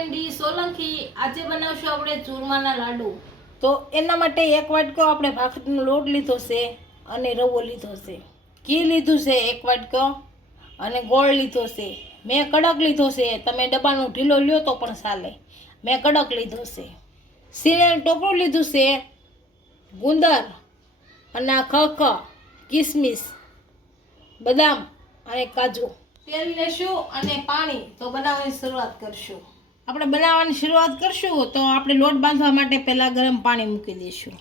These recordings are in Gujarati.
ફ્રેન્ડ ડી સોલંકી આજે બનાવશું આપણે ચૂરમાના લાડુ। તો એના માટે એક વાટકો આપણે ભાખરીનો લોટ લીધો છે અને રવો લીધો છે, ઘી લીધું છે એક વાટકો અને ગોળ લીધો છે। મેં કડક લીધો છે, તમે ડબ્બાનો ઢીલો લ્યો તો પણ ચાલે, મેં કડક લીધો છે। સિંગનું ટોપરું લીધું છે, ગુંદર અને ખખ, કિસમિસ, બદામ અને કાજુ। તેલ લેશું અને પાણી। તો બનાવવાની શરૂઆત કરશું। આપણે બનાવવાની શરૂઆત કરશું તો આપણે લોટ બાંધવા માટે પહેલાં ગરમ પાણી મૂકી દઈશું।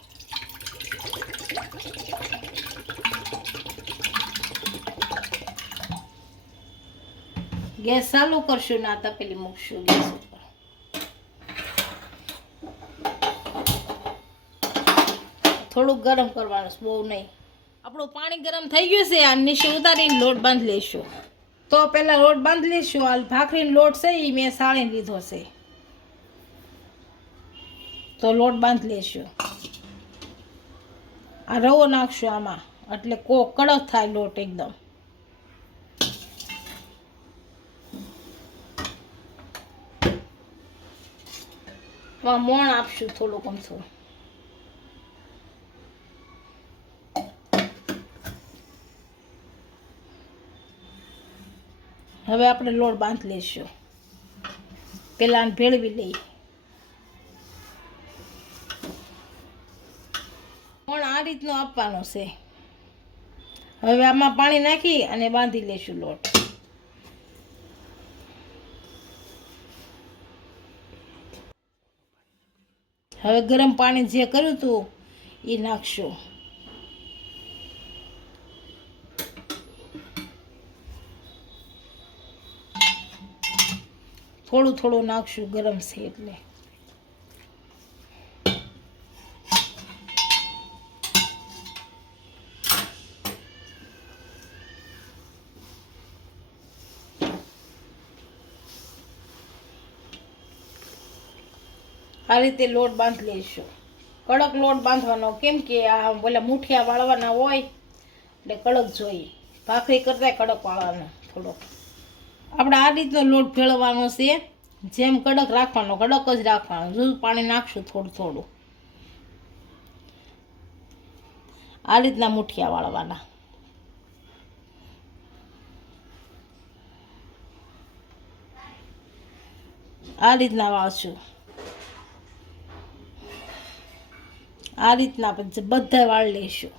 ગેસ ચાલુ કરશું ને આ તપેલી મૂકશું ગેસ ઉપર। થોડુંક ગરમ કરવાનું, બહુ નહીં। આપણું પાણી ગરમ થઈ ગયું છે, આ નીચે ઉતારીને લોટ બાંધી લઈશું। તો પહેલાં લોટ બાંધી લઈશું। હાલ ભાખરીનો લોટ છે એ મેં સાળી લીધો છે, તો લોટ બાંધી લઈશું। આ રવો નાખશું આમાં, એટલે કડક થાય લોટ એકદમ। એમાં મોણ આપશું થોડુંક અમથું। હવે આપણે લોટ બાંધી લઈશું। પહેલાં ભેળવી લઈ, પણ આ રીતનો આપવાનો છે। હવે આમાં પાણી નાખી અને બાંધી લઈશું લોટ। હવે ગરમ પાણી જે કર્યું હતું એ નાખશું। થોડું થોડું નાખશું, ગરમ છે એટલે। આ રીતે લોટ બાંધી લઈશું। કડક લોટ બાંધવાનો, કેમ કે આ બોલા મુઠિયા વાળવાના હોય એટલે કડક જોઈએ, ભાખરી કરતા કડક વાળવાનો થોડોક। આપણે આ રીતનો લોટ ભેળવવાનો છે, જેમ કડક રાખવાનો, કડક જ રાખવાનો। જો પાણી નાખશું થોડું થોડું, આ રીતના મુઠિયા વાળવાના। આ રીતના વાળશું, આ રીતના પછી બધા વાળી લઈશું।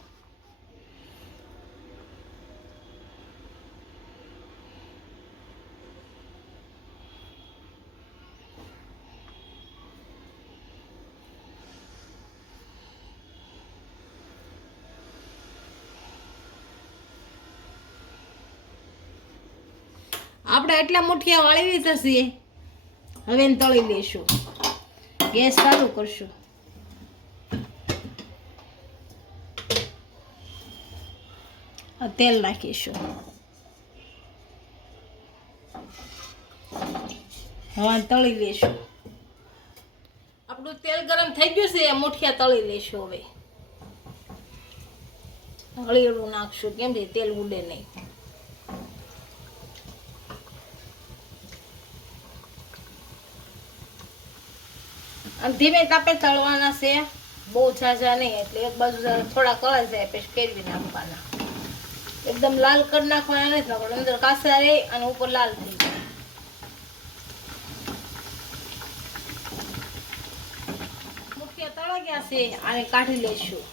આપણે એટલા મુઠિયા વાળી લીધા છે, હવે એને તળી લઈશું। ગેસ ચાલુ કરશું। તેલ નાખીશું। હવે તળી લઈશું। આપણું તેલ ગરમ થઈ ગયું છે, મુઠિયા તળી લઈશું। હવે હળીહળું નાખશું, કેમ કે તેલ ઉડે નહીં। અને ધીમે તાપે તળવાના છે, બહુ ઝાઝા નહીં, એટલે એક બાજુ થોડા કળાઈ જાય પછી ફેરવી નાખવાના। એકદમ લાલ કરી નાખવાના નથી, પણ અંદર કાચા રહે અને ઉપર લાલ થઈ જાય। મુઠિયા તળા ગયા છે, આને કાઢી લઈશું।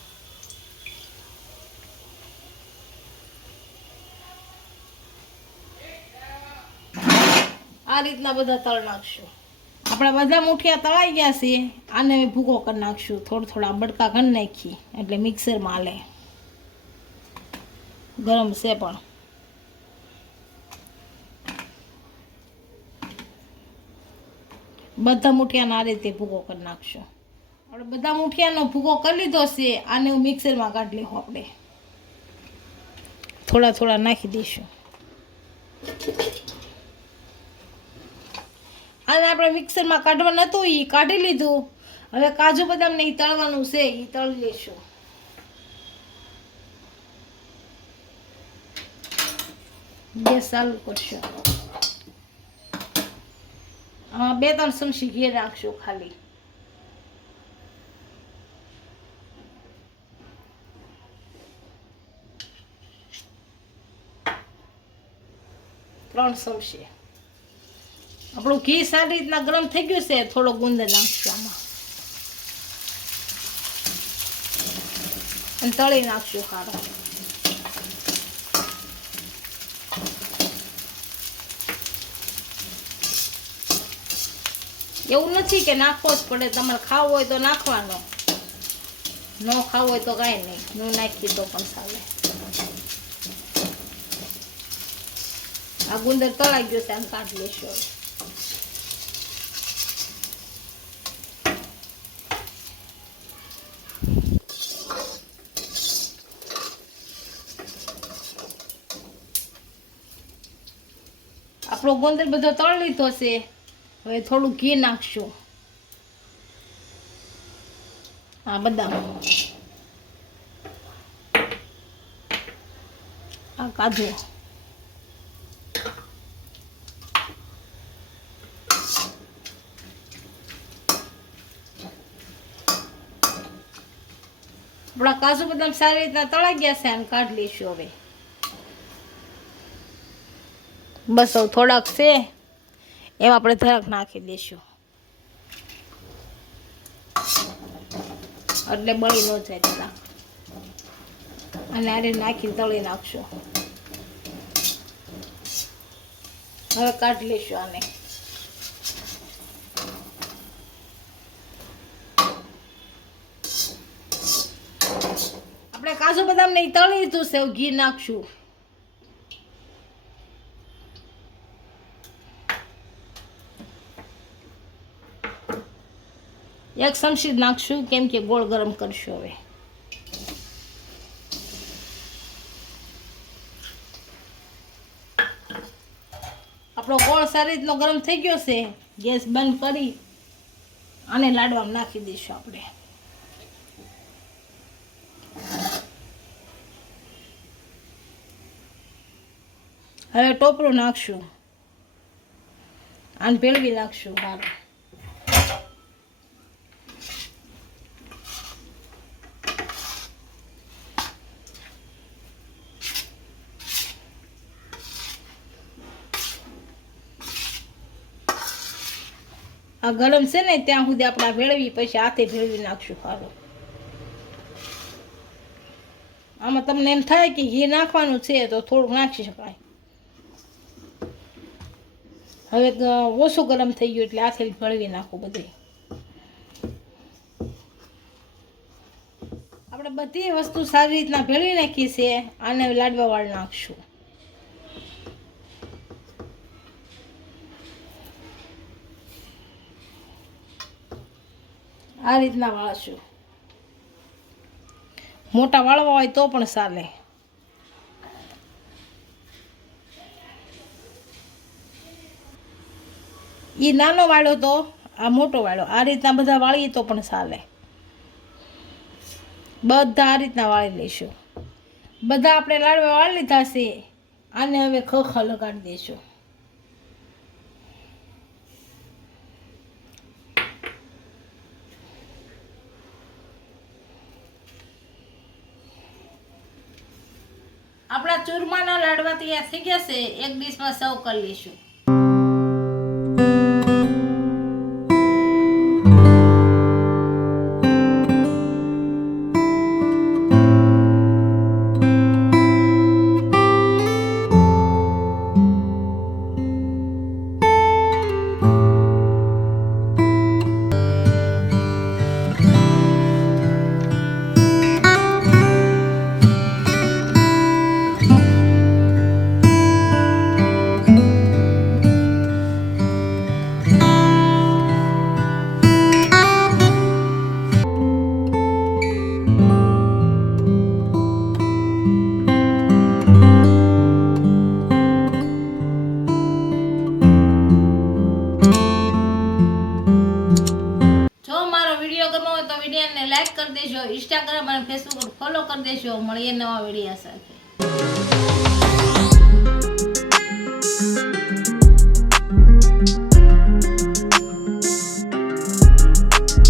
આ રીતના બધા તળ નાખશું। આપણા બધા મુઠિયા તળાઈ ગયા છે, આને ભૂકો કરી નાખશું। થોડા બડકા કરી નાખી એટલે મિક્સરમાં હાલે, ગરમ છે પણ। બધા મુઠિયાનો આ રીતે ભૂકો કરી નાખશું। આપણે બધા મુઠિયાનો ભૂકો કરી લીધો છે, આને મિક્સરમાં કાઢી લઈશું। આપણે થોડા નાખી દઈશું। આને આપણે મિક્સરમાં કાઢવા નતું, એ કાઢી લીધું। હવે કાજુ બદામને એ તળવાનું છે, એ તળી લઈશું। ગેસ ચાલુ કરશું। 2-3 ચમચી ઘી નાખશું ખાલી. 3 ચમચી. આપણું ઘી સારી રીતના ગરમ થઈ ગયું છે. થોડો ગુંદર નાખશું આમાં અને તળી નાખશું ખારો. એવું નથી કે નાખવો જ પડે, તમારે ખાવું હોય તો નાખવાનો, ન ખાવું હોય તો કાંઈ નહીં, ન નાખી તો પણ ચાલે. આ ગુંદર તળાઈ ગયો છે, આમ કાઢી લેશું. આપણો ગુંદર બધો તળી લીધો છે. હવે થોડું ઘી નાખશું. આ બદામ, આ કાજુ, આપણા કાજુ બદામ સારી રીતના તળાઈ ગયા છે, આમ કાઢી લઈશું. હવે બસ હવે થોડાક છે એમાં આપણે જરાક નાખી દઈશું એટલે બળી ન જાય જરાક. અને આને નાખીને તળી નાખશું. હવે કાઢી લઈશું આને. આપણે કાજુ બદામ ને તળી લીધું છે. ઘી નાખશું. એક ચમચી નાખશું, કેમ કે ગોળ ગરમ કરશું. હવે આપણો ગોળ સારી રીતનો ગરમ થઈ ગયો છે. ગેસ બંધ કરી અને લાડવામાં નાખી દઈશું આપણે. હવે ટોપરું નાખશું, આને ભેળવી નાખશું. સારું, આ ગરમ છે ને ત્યાં સુધી આપણે ભેળવી, પછી હાથે ભેળવી નાખશું. સારું, આમાં તમને એમ થાય કે ઘી નાખવાનું છે તો થોડુંક નાખી શકાય. હવે ઓછું ગરમ થઈ ગયું એટલે હાથે ભેળવી નાખું બધું. આપણે બધી વસ્તુ સારી રીતના ભેળવી નાખી છે. આને લાડવા વાળ નાખશું. આ રીતના વાળશું. મોટા વાળવા હોય તો પણ ચાલે. એ નાનો વાળો તો આ મોટો વાળો. આ રીતના બધા વાળીએ તો પણ ચાલે. બધા આ રીતના વાળી લઈશું. બધા આપણે લાડવા વાળી લીધા છે. આને હવે ખખા લગાડી દઈશું. આપણા ચૂરમાના લાડવા તૈયાર થઈ ગયા છે. એક ડીશમાં સર્વ કરી લઈશું. વિડીયોને લાઈક કરી દેજો, ઇન્સ્ટાગ્રામ અને ફેસબુક પર ફોલો કરી દેજો. મળીએ નવા વિડીયો સાથે.